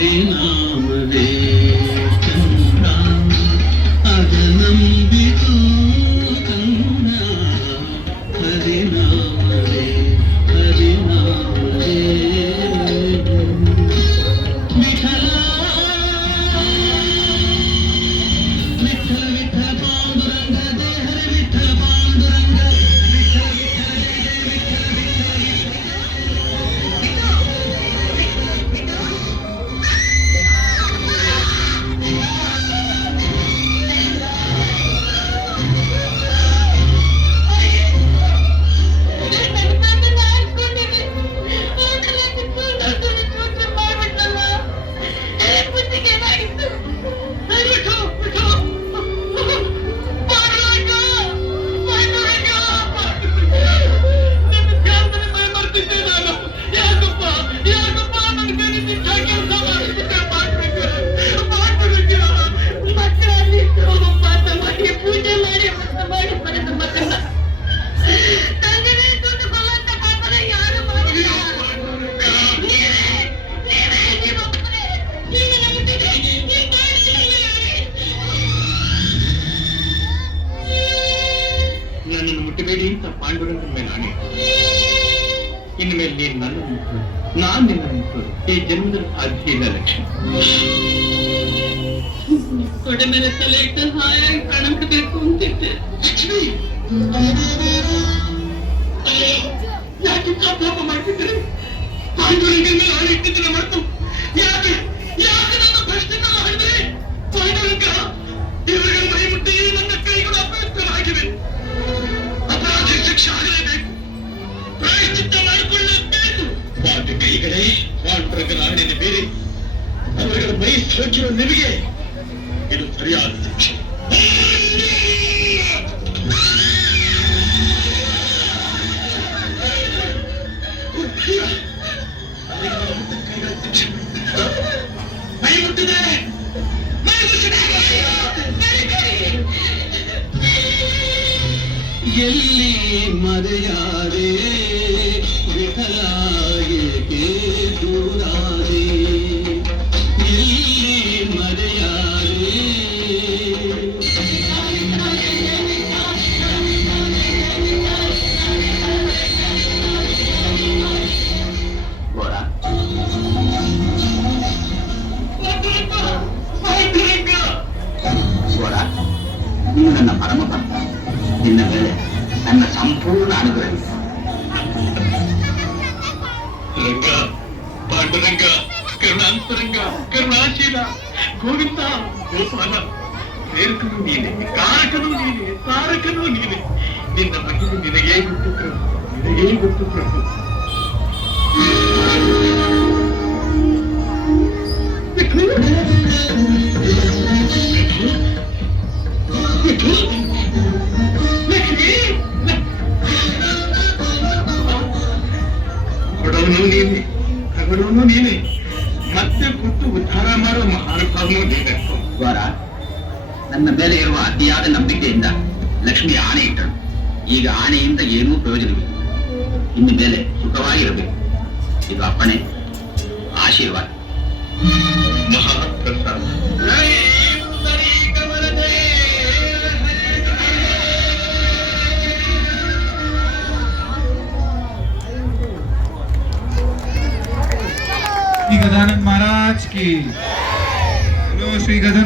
ಹರಿನಾಮವೇ ಚಂದ್ರ ಅದ ನಂಬಿತು ಕಂದ ಹರಿನಾಮವೇ ಹರಿನಾಮವೇ ವಿಠಲ ವಿಠಲ ವಿಠಲ ಪಾಂಡುರಂಗ ದೇಹರ ವಿಠಲ ಪಾಂಡುರಂಗ ವಿಠಲ ವಿಠಲ ಜಯ ಜಯ ನನ್ನನ್ನು ಮುಟ್ಟಬೇಡಿ ಅಂತ ಪಾಂಡುರಂಗನ ಮೇಲೆ ಆಣೆ. ಇನ್ನು ಮೇಲೆ ನೀನು ನನ್ನ ಮುಟ್ಟೋದು, ನಾನು ನಿನ್ನ ಮುಟ್ಟೋದು ಈ ಜನ್ಮದಲ್ಲಿ ಸಾಧ್ಯ ಇಲ್ಲ ಲಕ್ಷ್ಮಿ. ತೊಡೆ ಮೇಲೆ ತಲೆ ಇಟ್ಟು ಹಾಯಾಗಿ ಕಾಣಬೇಕು ಅಂತಿದ್ದೆ. ಲಕ್ಷ್ಮಿ ಯಾಕೆ ಪಾಪ ಮಾಡ್ತಿದ್ದೀರಿ? ಪಾಂಡುರಂಗನ ಮೇಲೆ ಆಣೆ ಇಟ್ಟಿದ್ದಿನ ಮಾಡ್ತು. ಯಾಕೆ ಯಾಕೆ ನನ್ನ ಪ್ರಶ್ನೆ ಮಾಡಿದ್ರೆ? ಪಾಂಡುರಂಗ ದೇವರುಗಳ ಮೈ ಮುಟ್ಟಿ ನನ್ನ ಕೈಗಳು ಅಪವಿತ್ರವಾಗಿವೆ. ಅಪರಾಧಿ ಶಿಕ್ಷೆ ಆಗಲೇಬೇಕು, ಪ್ರಾಯಶ್ಚಿತ್ತ ಮಾಡಿಕೊಳ್ಳಲೇಬೇಕು. ಪಾಂಡು ಕೈಗಳೇ ಪಾಂಡುರಂಗನ ಆಣೆನೆ ಬೇರೆ, ಅವರುಗಳ ಮೈ ಸೋಕಿರೋ ನಿಮಗೆ ಇದು ಸರಿಯಾದ ಶಿಕ್ಷೆ. ಮೈ ಮುಟ್ಟಿದೆ, ಮೈ ಮುಟ್ಟಿದೆ. ಎಲ್ಲಿ ಮರೆಯಾದೆ ವಿಠಲ ಏಕೆ ದೂರಾದೆ? ಎಲ್ಲಿ ಮರೆಯಾದೆ? ಗೋರ ಗೋರ, ನೀನು ನನ್ನ ಪರಮ ಭಕ್ತ. ನಿನ್ನ ಮೇಲೆ ನನ್ನ ಸಂಪೂರ್ಣ ಅನುಗ್ರಹ ಇದೆ. ರಂಗ, ಪಾಂಡುರಂಗ, ಕರುಣಾಂತರಂಗ, ಕರುಣಾಶೀಲ, ಗೋವಿಂದ, ಗೋಪಾಲ, ಪ್ರೇರಕನು ನೀನೆ, ಕಾರಕನು ನೀನೆ, ತಾರಕನು ನೀನೆ. ನಿನ್ನ ಮಹಿಮೆ ನಿನಗೇ ಗೊತ್ತು ಪ್ರಭು, ನಿನಗೇ ಗೊತ್ತು ಪ್ರಭು. ಕೊಡವನು ನೀನೆ, ತಗೊಳ್ಳೋನು ನೀನೆ, ಮತ್ತೆ ಕೊಟ್ಟು ಉದ್ಧಾರ ಮಾಡುವ ಮಹಾನುಭಾವನು ನೀನೆ. ದ್ವಾರ, ನನ್ನ ಮೇಲೆ ಇರುವ ಅತಿಯಾದ ನಂಬಿಕೆಯಿಂದ ಲಕ್ಷ್ಮಿ ಆಣೆ ಇಟ್ಟಳು. ಈಗ ಆಣೆಯಿಂದ ಏನೂ ಪ್ರಯೋಜನವಿಲ್ಲ. ಇನ್ನು ಮೇಲೆ ಸುಖವಾಗಿರಬೇಕು. ಇದು ಅಪ್ಪಣೆ, ಆಶೀರ್ವಾದ. ಮಹಾಪ್ರಸಾದ. श्री गजानन महाराज की। श्री गजानन